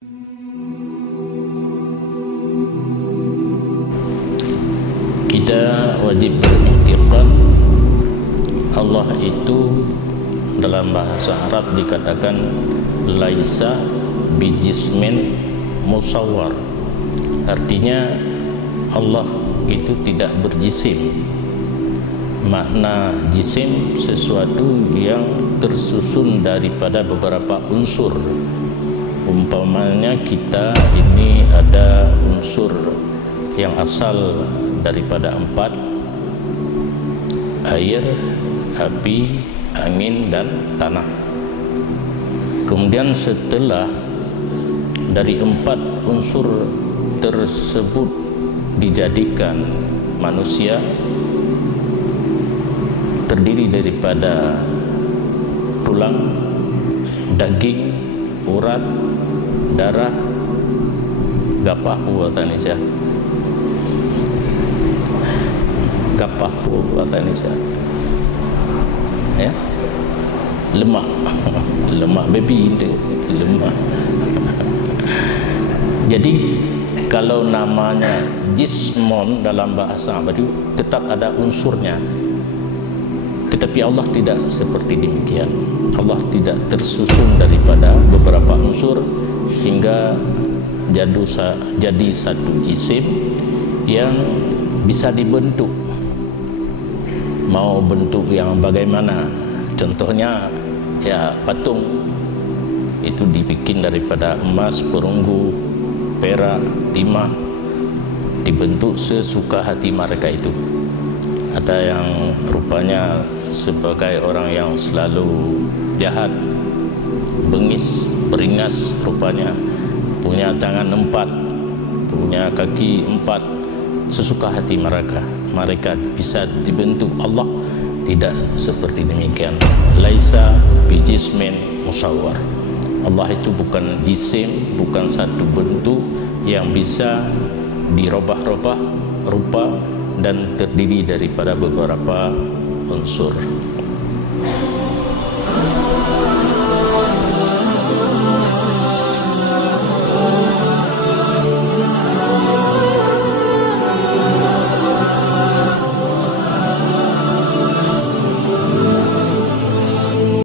Kita wajib beriktikad Allah itu dalam bahasa Arab dikatakan laisa bijismin musawwar, artinya Allah itu tidak berjisim. Makna jisim sesuatu yang tersusun daripada beberapa unsur. Umpamanya kita ini ada unsur yang asal daripada 4: air, api, angin, dan tanah. Kemudian setelah dari 4 unsur tersebut dijadikan manusia, terdiri daripada tulang, daging, urat, darah, gapah buatan Indonesia, gapah buatan Indonesia, ya, lemak, lemak baby itu lemak. Jadi kalau namanya jismon dalam bahasa Arab itu tetap ada unsurnya. Tetapi Allah tidak seperti demikian. Allah tidak tersusun daripada beberapa unsur hingga jadi satu jisim yang bisa dibentuk. Mau bentuk yang bagaimana? Contohnya ya patung itu dibikin daripada emas, perunggu, perak, timah, dibentuk sesuka hati mereka itu. Ada yang rupanya sebagai orang yang selalu jahat, bengis, beringas rupanya, punya tangan 4, punya kaki 4, sesuka hati mereka. Mereka bisa dibentuk. Allah tidak seperti demikian. Laisa bijismin musawwar. Allah itu bukan jisim, bukan satu bentuk yang bisa dirubah-rubah rupa dan terdiri daripada beberapa unsur.